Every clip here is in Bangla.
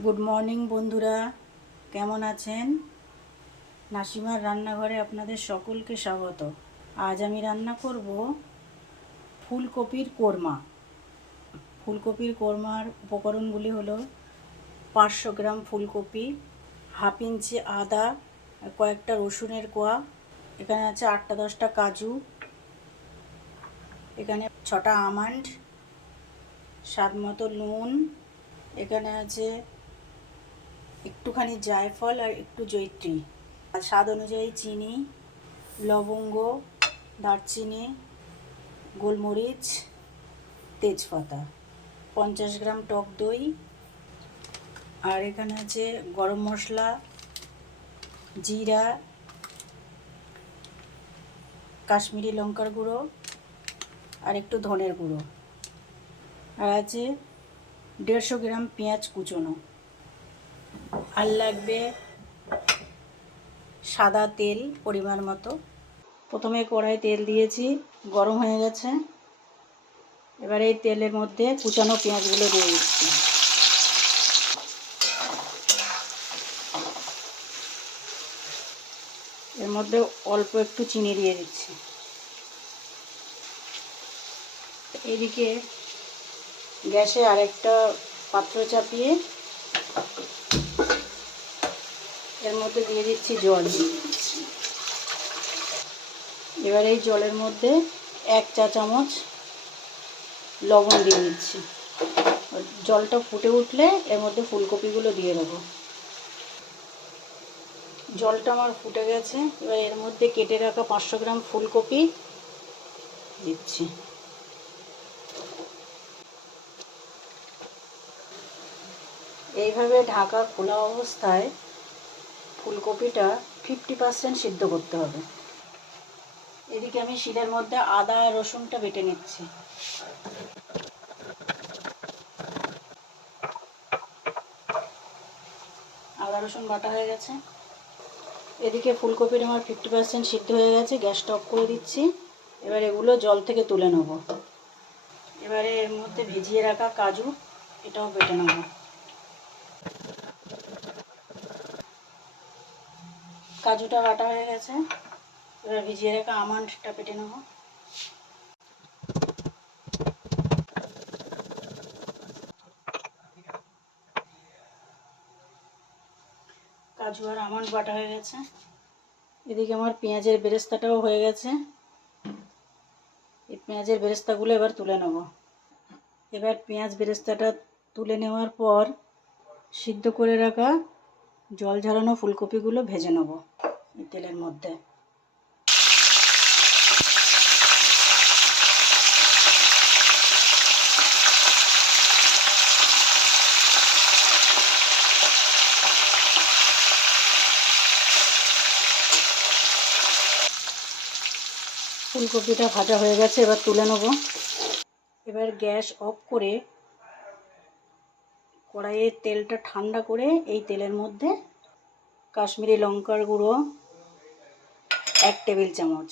গুড মর্নিং বন্ধুরা। কেমন আছেন? নাসিমার রান্নাঘরে আপনাদের সকলকে স্বাগত। আজ আমি রান্না করব ফুলকপির কোরমা। ফুলকপির কোরমার উপকরণগুলি হলো পাঁচশো গ্রাম ফুলকপি, হাফ ইঞ্চি আদা, কয়েকটা রসুনের কোয়া, এখানে আছে আটটা দশটা কাজু, এখানে ছটা আমন্ড স্বাদ মতো নুন, এখানে আছে একটুখানি জায়ফল আর একটু জৈত্রী আর স্বাদ অনুযায়ী চিনি, লবঙ্গ, দারচিনি, গোলমরিচ, তেজপাতা। পঞ্চাশ গ্রাম টক দই। আর এখানে আছে গরম মশলা, জিরা, কাশ্মীরি লঙ্কার গুঁড়ো আর একটু ধনের গুঁড়ো। আর আছে দেড়শো গ্রাম পেঁয়াজ কুচোনো। আর লাগবে সাদা তেল পরিমাণ মতো। প্রথমে কড়াই তেল দিয়েছি, গরম হয়ে গেছে। এবার এই তেলের মধ্যে কুচানো পেঁয়াজগুলো দিয়ে দিচ্ছি। এর মধ্যে অল্প একটু চিনি দিয়ে দিচ্ছি। এদিকে গ্যাসে আরেকটা পাত্র চাপিয়ে এর মধ্যে দিয়ে দিচ্ছি জল। এবার এই জলের মধ্যে এক চা চামচ লবণ দিয়ে দিচ্ছি। জলটা ফুটে উঠলে এর মধ্যে ফুলকপিগুলো দিয়ে দেবো। জলটা আমার ফুটে গেছে, এবার এর মধ্যে কেটে রাখা পাঁচশো গ্রাম ফুলকপি দিচ্ছি। এইভাবে ঢাকা খোলা অবস্থায় ফুলকপিটা ফিফটি পার্সেন্ট সিদ্ধ করতে হবে। এদিকে আমি শিলের মধ্যে আদা রসুনটা বেটে নিচ্ছি। আদা, রসুন বাটা হয়ে গেছে। এদিকে ফুলকপির আমার ফিফটি পার্সেন্ট সিদ্ধ হয়ে গেছে, গ্যাসটা অফ করে দিচ্ছি। এবার এগুলো জল থেকে তুলে নেব। এবারে এর মধ্যে ভিজিয়ে রাখা কাজু, এটাও বেটে নেব। কাজুটা বাটা হয়ে গেছে। এবার ভিজিয়ে রাখা আমন্ডটা পেটে নেব। কাজু আর আমন্ড বাটা হয়ে গেছে। এদিকে আমার পেঁয়াজের বেরেস্তাটাও হয়ে গেছে। এই পেঁয়াজের বেরেস্তাগুলো এবার তুলে নেব। এবার পেঁয়াজ বেরেস্তাটা তুলে নেওয়ার পর সিদ্ধ করে রাখা জল ঝরানো ফুলকপিগুলো ভেজে নেব তেলের মধ্যে। ফুলকপিটা ভাজা হয়ে গেছে, এবার তুলে নেব। এবার গ্যাস অফ করে কড়াইয়ের তেলটা ঠান্ডা করে এই তেলের মধ্যে কাশ্মীরি লঙ্কার গুঁড়ো, এক টেবিল চামচ।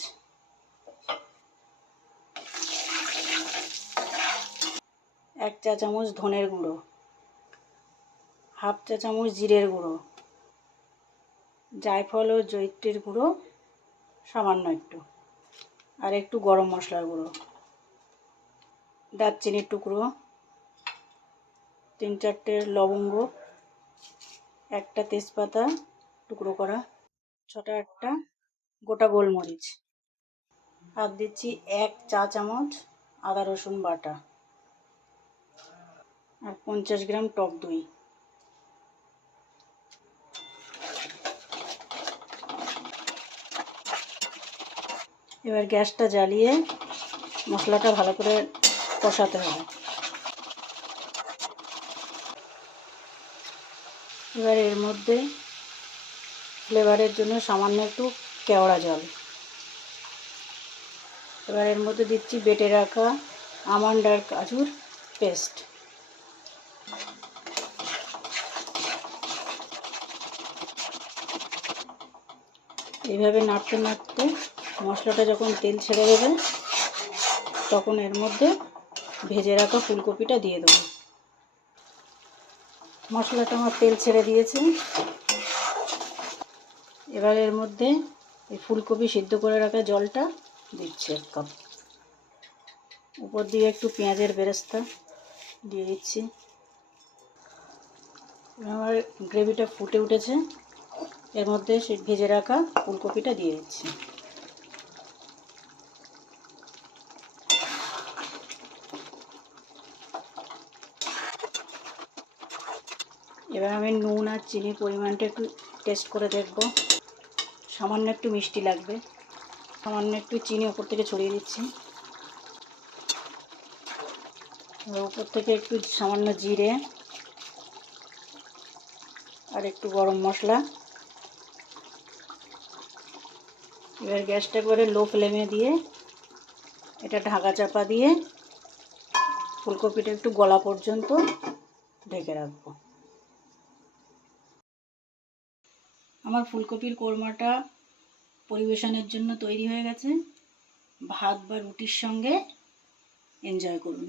এক চা চামচ ধনের গুঁড়ো, হাফ চা চামচ জিরের গুঁড়ো, জায়ফল ও জৈত্রীর গুঁড়ো সামান্য একটু, আর একটু গরম মশলার গুঁড়ো, দারচিনির টুকরো তিন চারটে লবঙ্গ, একটা তেজপাতা টুকরো করা ছটা একটা গোটা গোলমরিচ। আর দিচ্ছি এক চা চামচ আদা রসুন বাটা আর পঞ্চাশ গ্রাম টক দই। এবার গ্যাসটা জ্বালিয়ে মশলাটা ভালো করে কষাতে হবে। এবার এর মধ্যে ফ্লেভারের জন্য সামান্য একটু কেওড়া জল। এবার এর মধ্যে দিচ্ছি বেটে রাখা আমন্ড আর কাজুর পেস্ট এইভাবে নাড়তে নাড়তে মশলাটা যখন তেল ছেড়ে দেবে তখন এর মধ্যে ভেজে রাখা ফুলকপিটা দিয়ে দেবো। মশলাটা আমার তেল ছেড়ে দিয়েছে। এবার এর মধ্যে এই ফুলকপি সিদ্ধ করে রাখা জলটা দিচ্ছে এক কাপ। উপর দিয়ে একটু পেঁয়াজের বেরেস্তা দিয়ে দিচ্ছি। আমার গ্রেভিটা ফুটে উঠেছে। এর মধ্যে সে ভেজে রাখা ফুলকপিটা দিয়ে দিচ্ছি। এবার আমি নুন আর চিনির পরিমাণটা একটু টেস্ট করে দেখব। সামান্য একটু মিষ্টি লাগবে। সামান্য একটু চিনি ওপর থেকে ছড়িয়ে দিচ্ছি। উপর থেকে একটু সামান্য জিরে আর একটু গরম মশলা। এবার গ্যাসটা করে লো ফ্লেমে দিয়ে এটা ঢাকা চাপা দিয়ে ফুলকপিটা একটু গলা পর্যন্ত ঢেকে রাখব। আমার ফুলকপির কোরমাটা পরিবেশনের জন্য তৈরি হয়ে গেছে। ভাত বা রুটির সঙ্গে এনজয় করুন।